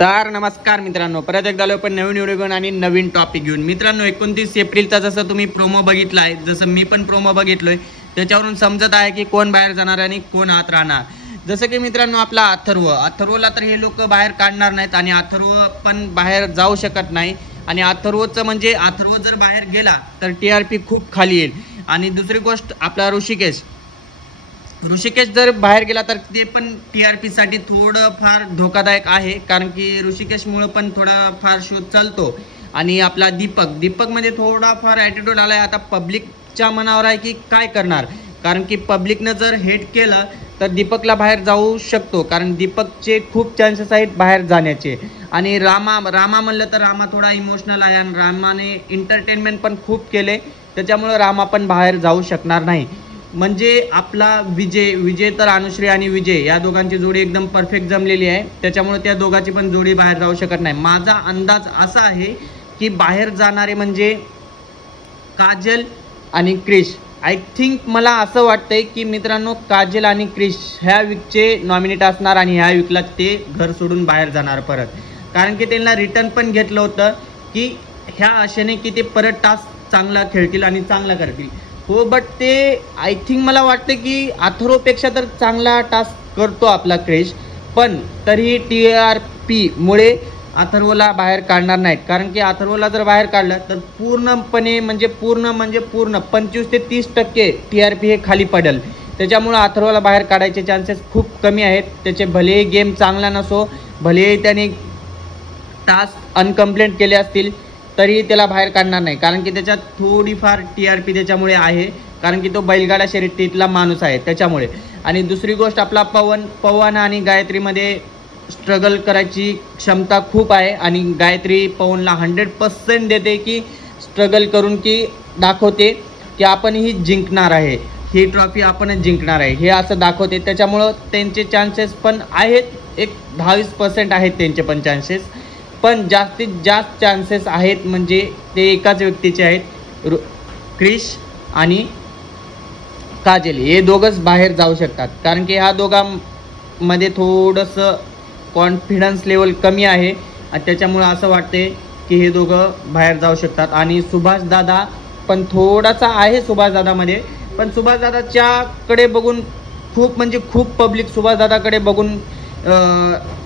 तर नमस्कार मित्रांनो, परत एकदा आलो पण नवीन व्हिडिओ घेऊन आणि नवीन टॉपिक घेऊन. मित्रांनो 29 एप्रिलचा जसं तुम्ही प्रोमो बघितला आहे, जसं मी पण प्रोमो बघितलोय, त्याच्यावरून समजत आहे की कोण बाहेर जाणार आणि कोण आत राहणार. जसं की मित्रांनो आपला अथर्वला तर हे लोक बाहेर काढणार नाहीत आणि अथर्व पण बाहेर जाऊ शकत नाही. आणि अथर्वचं म्हणजे अथर्व जर बाहेर गेला तर TRP खूप खाली येईल. आणि दुसरी गोष्ट आपला ऋषिकेश जर बाहेर गेला तर ते पण TRP साठी थोडं फार धोकादायक आहे, कारण की ऋषिकेशमुळे पण थोडा फार शोध चालतो. आणि आपला दीपक मध्ये थोडा फार ॲटिट्यूड आलाय. आता पब्लिकच्या मनावर आहे की काय करणार, कारण की पब्लिकनं जर हेट केलं तर दीपकला बाहेर जाऊ शकतो, कारण दीपकचे खूप चान्सेस आहेत बाहेर जाण्याचे. आणि रामा म्हणलं तर रामा थोडा इमोशनल आहे आणि रामाने एंटरटेनमेंट पण खूप केले, त्याच्यामुळे रामा पण बाहेर जाऊ शकणार नाही. म्हणजे आपला विजय तर अनुश्री आणि विजय या दोघांची जोडी एकदम परफेक्ट जमलेली आहे, त्याच्यामुळे त्या दोघांची पण जोडी बाहेर जाऊ शकत नाही. माझा अंदाज असा आहे की बाहेर जाणारे म्हणजे काजल आणि क्रिश. आय थिंक मला असं वाटतंय की मित्रांनो काजल आणि क्रिश ह्या वीकचे नॉमिनेट असणार आणि ह्या वीकला ते घर सोडून बाहेर जाणार परत, कारण की त्यांना रिटर्न पण घेतलं होतं की ह्या आशेने की ते परत टास्क चांगला खेळतील आणि चांगला करतील. हो, बट ते आय थिंक मला वाटतं की अथर्वपेक्षा तर चांगला टास्क करतो आपला क्रिश, पण तरीही TRP मुळे अथर्वला बाहेर काढणार नाहीत. कारण की अथर्वला जर बाहेर काढलं तर पूर्ण 25 ते 30% TRP हे खाली पडेल. त्याच्यामुळं अथर्वला बाहेर काढायचे चान्सेस खूप कमी आहेत. त्याचे भलेही गेम चांगला नसो, भलेही त्याने टास्क अनकम्प्लीट केले असतील, तरी त्याला बाहेर काढणार नाही, कारण की त्याच्यात थोडीफार TRP त्याच्यामुळे आहे, कारण की तो बैलगाडा शर्यतीतला माणूस आहे त्याच्यामुळे. आणि दुसरी गोष्ट आपला पवन आणि गायत्रीमध्ये स्ट्रगल करायची क्षमता खूप आहे आणि गायत्री पवनला 100% देते की स्ट्रगल करून की दाखवते की आपण ही जिंकणार आहे, ही ट्रॉफी आपणच जिंकणार आहे हे असं दाखवते. त्याच्यामुळं त्यांचे चान्सेस पण आहेत, एक 10-20% आहेत त्यांचे पण चान्सेस, पण जास्तीत जास्त चान्सेस आहेत म्हणजे ते एकाच व्यक्तीचे आहेत, क्रिश आणि काजल. हे दोघंच बाहेर जाऊ शकतात, कारण की ह्या दोघांमध्ये थोडंसं कॉन्फिडन्स लेवल कमी आहे आणि त्याच्यामुळं असं वाटते की हे दोघं बाहेर जाऊ शकतात. आणि सुभाष दादा पण थोडासा आहे सुभाषदादामध्ये, पण सुभाषदादाच्याकडे बघून खूप पब्लिक सुभाषदादाकडे बघून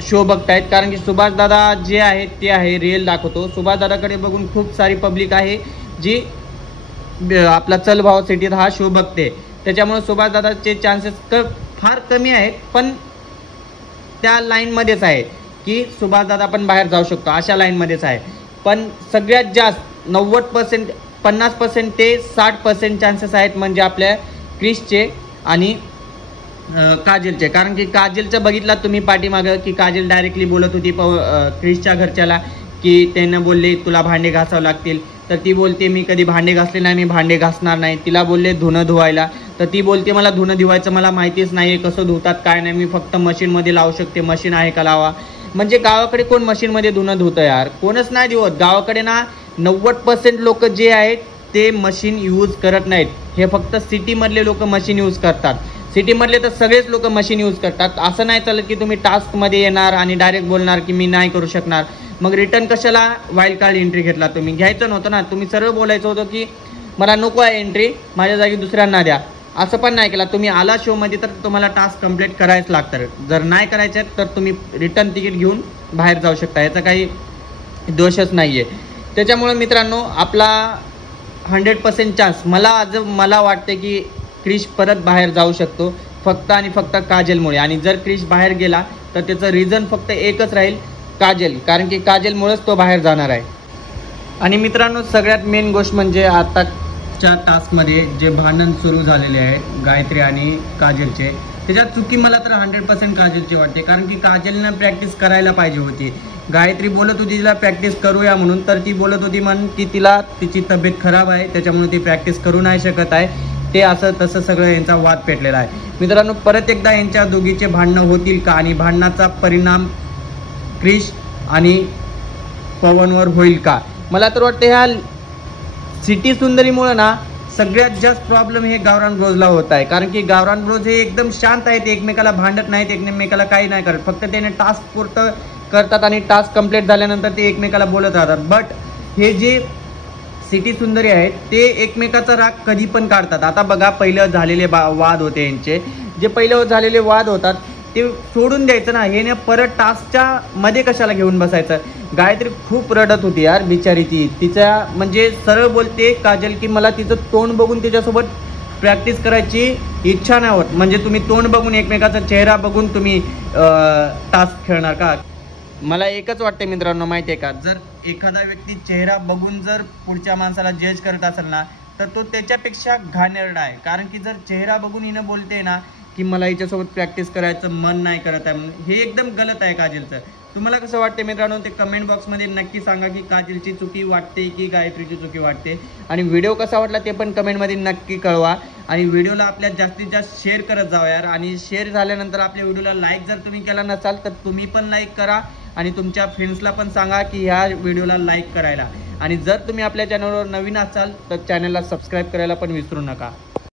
शो बघतायत, कारण की सुभाषदादा जे आहे ते आहे रिअल दाखवतो. सुभाषदादाकडे बघून खूप सारी पब्लिक आहे जी आपला चल भाव सिटीत हा शो बघते, त्याच्यामुळे सुभाषदादाचे चान्सेस फार कमी आहेत, पण त्या लाईनमध्येच आहे की सुभाषदादा पण बाहेर जाऊ शकतो, अशा लाईनमध्येच आहे. पण सगळ्यात जास्त 90%, 50% ते 60% चान्सेस आहेत म्हणजे आपल्या क्रिशचे आणि काजलचे. कारण की काजलचं बघितला तुम्ही पाठीमागं की काजल डायरेक्टली बोलत होती क्रिशच्या घरच्याला की त्यांना बोलले तुला भांडे घासावं लागतील, तर ती बोलते मी कधी भांडे घासले नाही, मी भांडे घासणार नाही. तिला बोलले धुणं धुवायला, तर ती बोलते मला धुणं धुवायचं मला माहितीच नाही कसं धुतात काय नाही, मी फक्त मशीनमध्ये लावू शकते, मशीन आहे का लावा. म्हणजे गावाकडे कोण मशीनमध्ये धुणं धुतं यार, कोणच नाही धुवत गावाकडे ना. 90% लोक जे आहेत ते मशीन यूज करत नाहीत, हे फक्त सिटीमधले लोक मशीन यूज करतात. सिटीमधले तर सगळेच लोक मशीन यूज करतात. असं नाही चालत की तुम्ही टास्कमध्ये येणार आणि डायरेक्ट बोलणार की मी नाही करू शकणार, मग रिटर्न कशाला वाईल्ड कार्ड एंट्री घेतला तुम्ही, घ्यायचं नव्हतं ना. तुम्ही सरळ बोलायचं होतं की मला नको आहे एंट्री, माझ्या जागी दुसऱ्यांना द्या. असं पण नाही केला तुम्ही. आला शोमध्ये तर तुम्हाला टास्क कंप्लीट करायच लागतं, जर नाही करायचं तर तुम्ही रिटर्न तिकीट घेऊन बाहेर जाऊ शकता, याचा काही दोषच नाही आहे. त्याच्यामुळे मित्रांनो आपला 100% चान्स मला वाटते की क्रिश परत बाहेर जाऊ शकतो, फक्त आणि फक्त काजलमुळे. आणि जर क्रिश बाहेर गेला तर त्याचं रिझन फक्त एकच राहील, काजल, कारण की काजलमुळेच तो बाहेर जाणार आहे. आणि मित्रांनो सगळ्यात मेन गोष्ट म्हणजे आताच्या टास्कमध्ये जे भांडण सुरू झालेले आहे गायत्री आणि काजलचे, त्याच्यात चुकी मला तर 100% काजलची वाटते, कारण की काजलनं प्रॅक्टिस करायला पाहिजे होती. गायत्री बोलत होती तिला प्रॅक्टिस करूया म्हणून, तर ती बोलत होती की तिची तब्येत खराब आहे त्याच्यामुळे ती प्रॅक्टिस करू नाही शकत आहे. ते असं तसं सगळं यांचा वाद पेटलेला आहे. मित्रांनो परत एकदा यांच्या दोघीचे भांडणं होतील का आणि भांडणाचा परिणाम क्रिश आणि पवनवर होईल का. मला तर वाटतं ह्या सिटी सुंदरीमुळे ना सगळ्यात जास्त प्रॉब्लेम हे गावरान ब्रोजला होत आहे, कारण की गावरान ब्रोज हे एकदम शांत आहेत, एकमेकाला भांडत नाहीत, एकमेकाला काही नाही करत, फक्त त्याने टास्क पुरतं करतात आणि टास्क कंप्लीट झाल्यानंतर ते एकमेकाला बोलत राहतात. बट हे जे सिटी सुंदरी आहेत ते एकमेकाचा राग कधी पण काढतात. आता बघा पहिलं झालेले वाद होते यांचे, जे पहिलं झालेले वाद होतात ते सोडून द्यायचं ना, हे ना परत टास्कच्या मध्ये कशाला घेऊन बसायचं. गायत्री खूप रडत होती यार बिचारी, तिच्या म्हणजे सरळ बोलते काजल की मला तिचं तोंड बघून तिच्यासोबत प्रॅक्टिस करायची इच्छा नाही होत. म्हणजे तुम्ही तोंड बघून एकमेकाचा चेहरा बघून तुम्ही टास्क खेळणार का. मला एकच वाटते मित्रांनो माहिती आहे का, जर एखादा व्यक्ती चेहरा बघून जर पुढच्या माणसाला जज करत असेल ना तर तो त्याच्यापेक्षा घाणेरडा आहे. कारण की जर चेहरा बघून हिनं बोलते ना की मला हिच्यासोबत प्रॅक्टिस करायचं मन नाही करत आहे, हे एकदम गलत आहे काजलचं. तुम्हाला कसं वाटते मित्रांनो ते कमेंट बॉक्समध्ये नक्की सांगा की काजलची चुकी वाटते की गायत्रीची चुकी वाटते. आणि व्हिडिओ कसा वाटला ते पण कमेंटमध्ये नक्की कळवा. आणि व्हिडिओला आपल्या जास्तीत जास्त शेअर करत जावा यार. आणि शेअर झाल्यानंतर आपल्या व्हिडिओला लाईक जर तुम्ही केला नसाल तर तुम्ही पण लाईक करा आणि तुमच्या फ्रेंड्सला पण सांगा की ह्या व्हिडिओला लाईक करायला. आणि जर तुम्ही आपल्या चॅनलवर नवीन असाल तर चॅनलला सबस्क्राईब करायला पण विसरू नका.